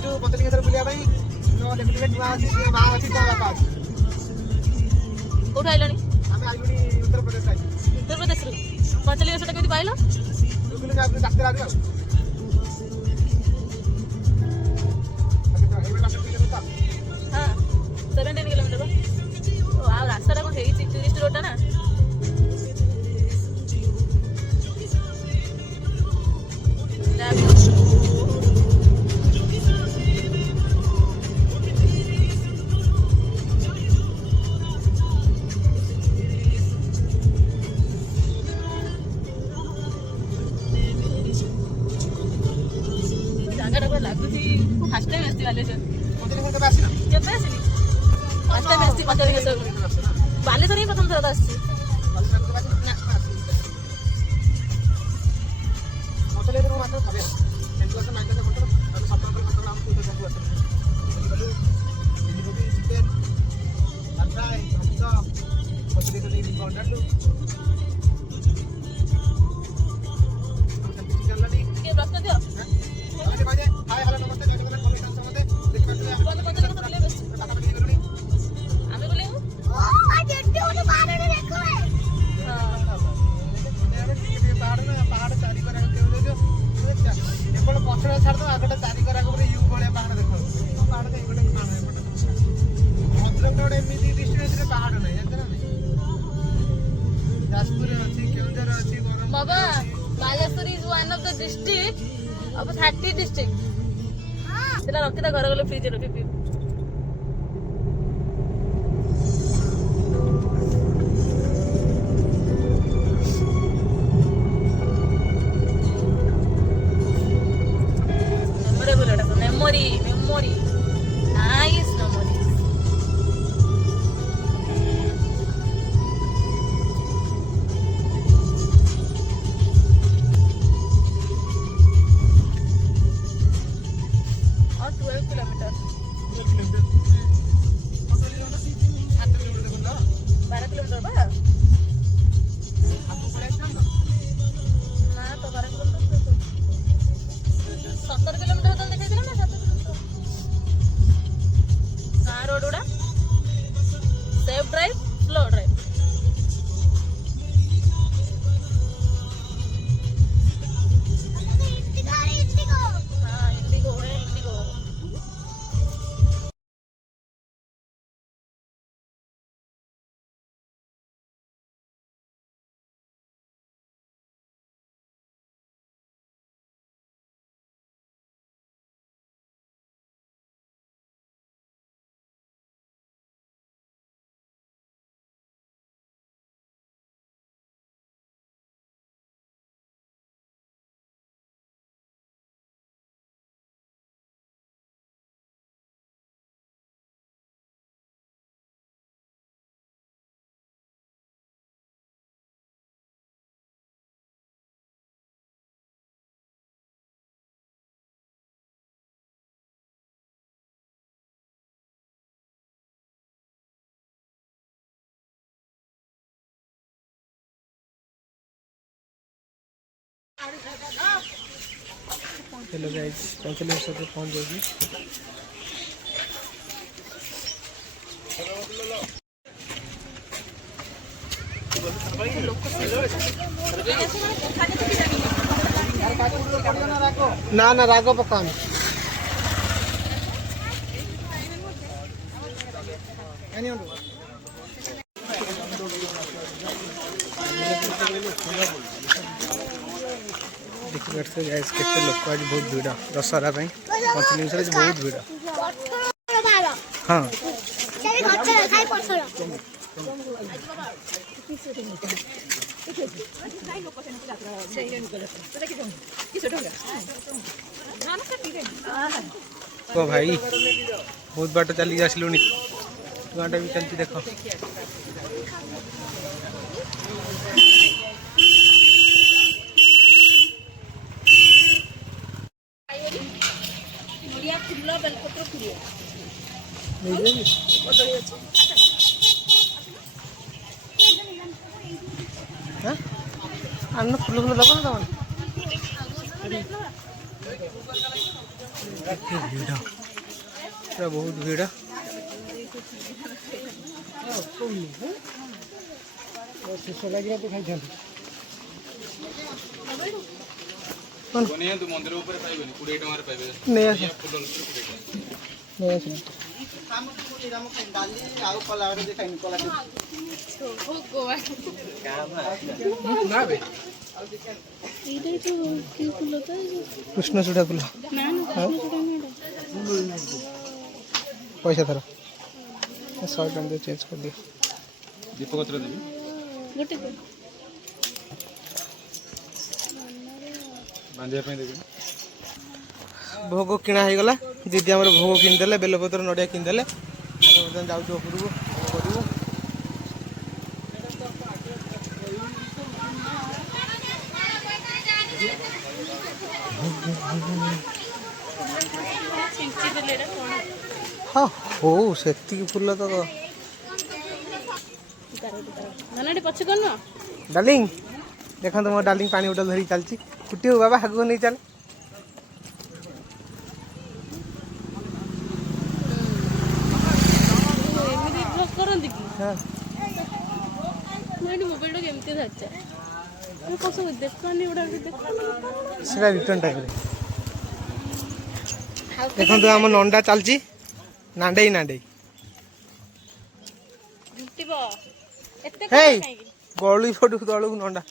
जाऊँ पंचलिंगेश्वर बुलिया देखिए नुआ अच्छी माँ अच्छी तो बापा अच्छी कौट आइलानी आम आइलुनी उत्तर प्रदेश उत्तर प्रदेश पंचलिंगेश्वर केମିତି पाइल डाक्तर आज हाँ 17 किलोमीटर आ रास्ता कौन है टूरिस्ट रोड ना फर्स्ट टाइम आसी बालेश्वर केबे आसीनी फर्स्ट टाइम आसी पंचलिंगेश्वर बालेश्वर ही प्रथम थर आसी प्रश्न दियो बाबा Baleswar is one of the district of 30 district सेला रखिता घर गले फ्रिज रे पी मेमोरी नाइस मेमोरी और 12 किलोमीटर 12 किलोमीटर बा ना तो 12 किलोमीटर 17 किलोमीटर तो दिखाई दिला ना 17 किलोमीटर का रोड उड़ा सेफ ड्राइव स्लो ड्राइव चलो गाइस पंचलिंगेश्वर पे पहुंच जाएगी ना ना रागो पकान देखिए गाइस केते लोक आज बहुत भीड़ दशहरा पंचलिंगेश्वर बहुत भीड़ हाँ तो भाई बहुत बाट चली आसलु गाँटा भी चलती देख अन्न फुल फुल दबा ना ଭିଡ଼ ପୁରା ବହୁତ ଭିଡ଼। ଶେଷ ଲାଗିଲା ତ ଖାଇଥାନ୍ତି। ମନ୍ଦିର ଉପରେ ପାଇବେନି 20 ଟଙ୍କାରେ ପାଇବେ। ନେଇ ଆସ ନେଇ ଆସ। କୃଷ୍ଣଚୂଡ଼ା ଫୁଲ ପଇସା ଥର 100 ଟଙ୍କା ଚେଞ୍ଜ କରିଦିଅ। ଦୀପକତ୍ର ଦେବି ଗୋଟେ ବାନ୍ଧିବା ପାଇଁ ଦେବି। ଭୋଗ କିଣା ହେଇଗଲା। ଦିଦି ଆମର ଭୋଗ କିଣିଦେଲେ, ବେଲପତ୍ର ନଡ଼ିଆ କିଣିଦେଲେ। ଆମେ ବର୍ତ୍ତମାନ ଯାଉଛୁ ଉପରକୁ କରିବୁ। ହଁ ହଉ ସେତିକି ଫୁଲ ତ ଡାର୍ଲିଂ ଦେଖନ୍ତୁ ମୋ ଡାର୍ଲିଂ ପାଣି ବୋଟଲ ଧରିକି ଚାଲିଛି। ଫୁଟି ହଉ ବାବା ଆଗକୁ ନେଇ ଚାଲେ। ସେଟା ରିଟର୍ନ ଟାଇମରେ ଦେଖନ୍ତୁ ଆମ ନଣ୍ଡା ଚାଲିଛି ନାଣ୍ଡେଇ ନାଣ୍ଡେଇ। ହେଇ ଗଳୁ ପଟକୁ ତଳକୁ ନଣ୍ଡା।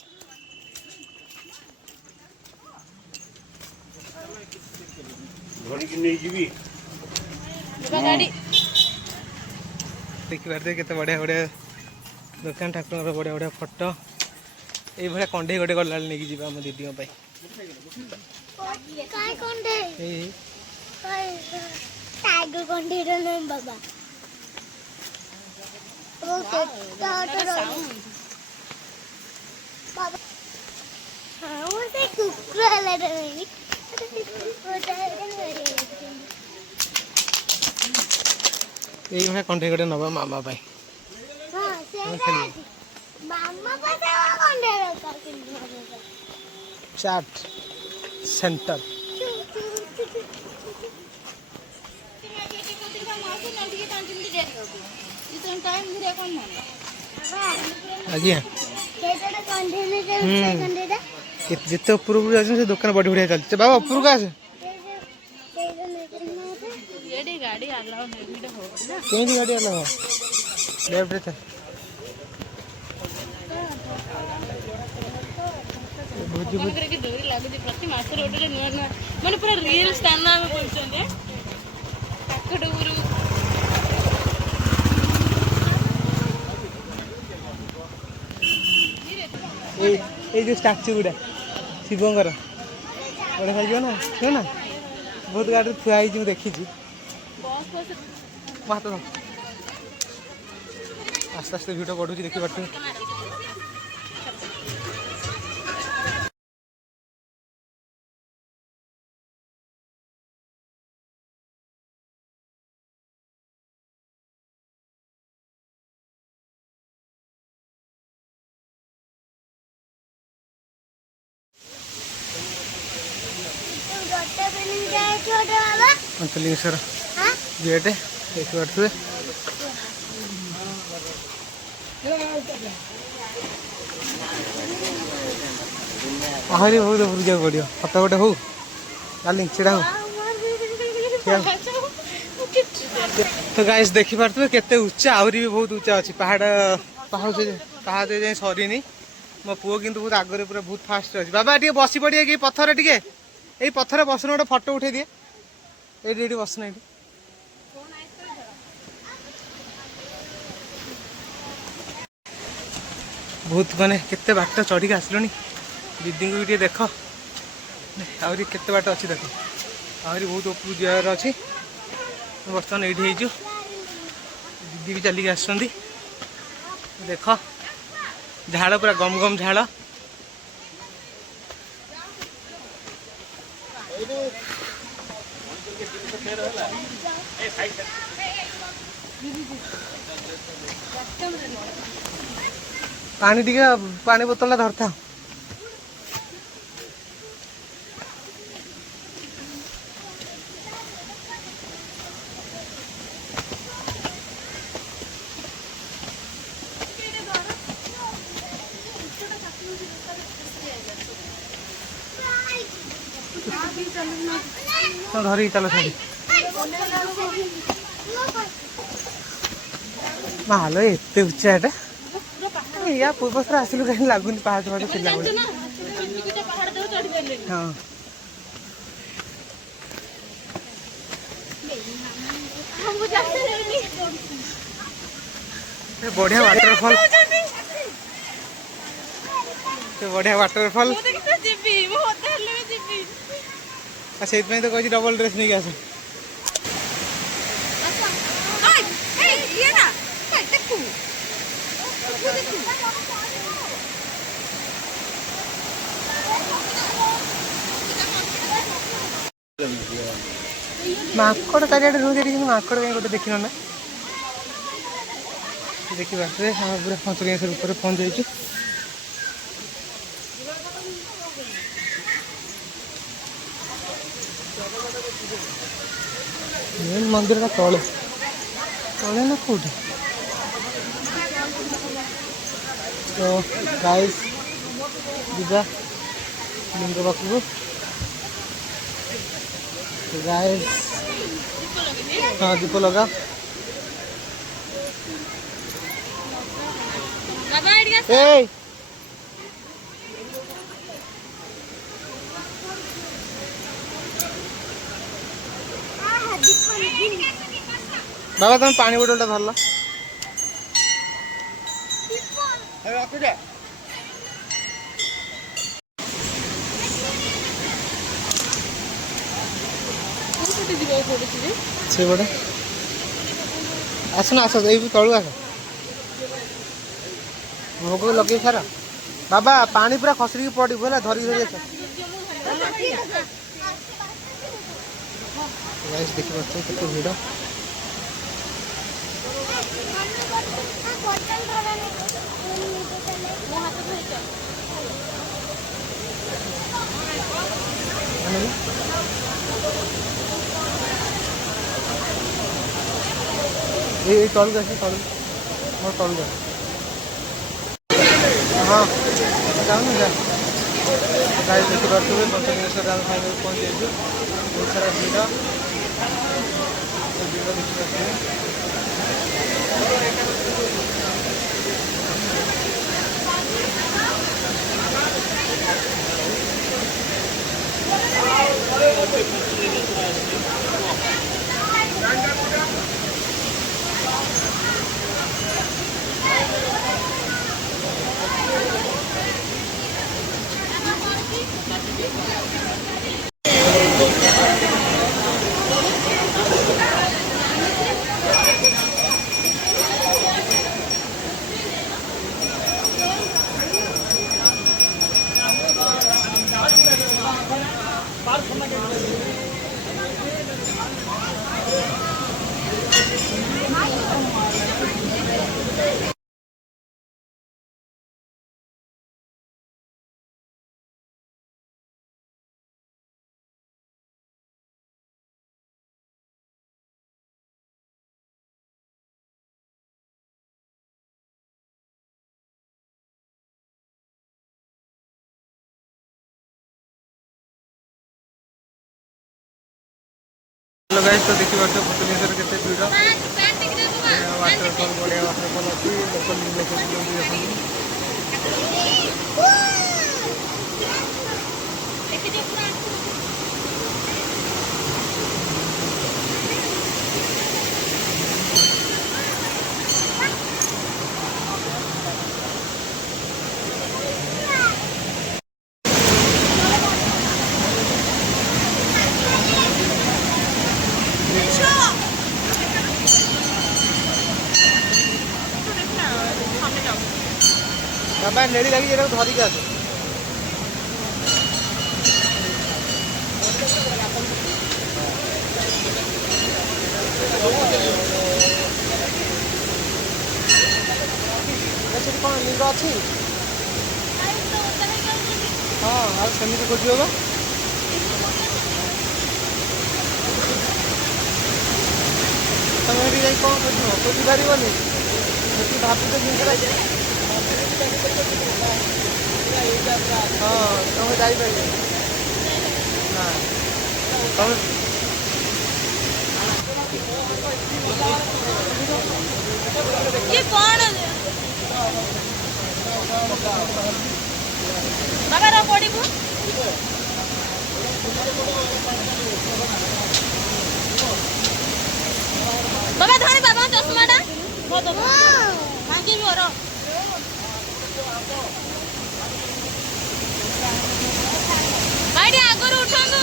ଦେଖିପାରୁଥିବେ କେତେ ବଢିଆ ବଢିଆ ଦୋକାନ, ଠାକୁରଙ୍କର ବଢିଆ ବଢିଆ ଫଟୋ। এইভাবে কଣ୍ଢେଇ ଗୋଟେ ଗଲାବେଳେ ନେଇକି ଯିବା ଆମ ଦିଦିଙ୍କ ପାଇଁ। এইভাবে কଣ୍ଢେଇ ଗୋଟେ ନବା ମାମା ପାଇଁ। चाट सेंटर आज्ञा जिते ऊपर से दुकान बढ़ी बढ़िया चलते। बाबा ऊपर को आस गाड़ी अलाउ लेफ्ट प्रति मास गोटे नुआ नुआ मैंने पूरा रियल स्थान आम बोलते जो स्टाच्यू गुड़ा शिवंकर बड़े खाई ना क्यों ना बहुत गाड़ी थुआई देखी आस्ते आस्ते भिड बढ़ुची देखी पार्थ। पंचलिंगेश्वर गेट देखी पारे आहरी बहुत बुझा पड़ो फटो गोटे हो डार्लिंग छिड़ा हो। तो गाइस देखी पारे केते उच्चा आहरी भी बहुत उच्चा अच्छी पहाड़ पहाड़ जाए सरीनी। मो पुओ किंतु बहुत आगे पूरा बहुत फास्ट अच्छी। बाबा टे बसी पड़िए कि पत्थर टे यही पत्थर बसन गोटे फटो उठे दिए ये बसना ये बहुत माने केते बाट चढ़ी आसलुनी। दीदी को भी देख आहरी केते बाट अच्छी देख आहरी बहुत ऊपर जावर अच्छी। बर्तमान ये दीदी भी चलिक आस देख झाड़ पूरा गम गम झाड़। पानी टी पानी बोतल धरता धरिकी चल छाड़ी मालो एत उच्चा एटा या पूर्व थर आसलु कहीं लगुनि पहाड़ पहाड़ थिला हाँ बढ़िया वाटरफॉल बढ़िया वाटरफॉल से तो कह डबल ड्रेस नहीं आस माकड़ चारिड़े रोज माकड़ कहीं गोटे देखी ना देखी बाटे हम पूरा पंचलिंगेश्वर ऊपर पहुंच जाइए मेन मंदिर का तले तले ना कौटे तो गाइस जीवा लिंग पाखु गाइस हाँ दीप लगा ए बाबा तुम पानी बोतल टा धरल से बड़े आसना आस तलू आस भोग लगे सारा बाबा पानी पूरा खसरी पड़ू है धरिक धरी देखिए केते भिड़ ये तल गए तल मोर तल गए हाँ जाऊँ जा गाड़ी देखी पारे पंचलिंगेश्वर आम फाइनाल पहुँच जाइए बहुत सारा भिड़ भिड़ देखी पारे हेलो गाइस तो देखी पार्थ पंचलिंगेश्वर केते भिड़ वाटरफॉल बढ़िया वाटरफॉल अच्छी लोकल बाबा नेड़ी लगी ये धरिक आस कौन लिंग अच्छी हाँ आ सेमती खोज तुम ये कौन खोज खोजी पारनि भाभी तो जिन हाँ तुम जापर ना और ये कौन है बाबा रा पड़ी को बाबा धरे बाबा चश्मा टा वो तो भांगी भी और भाई आगुर उठंदु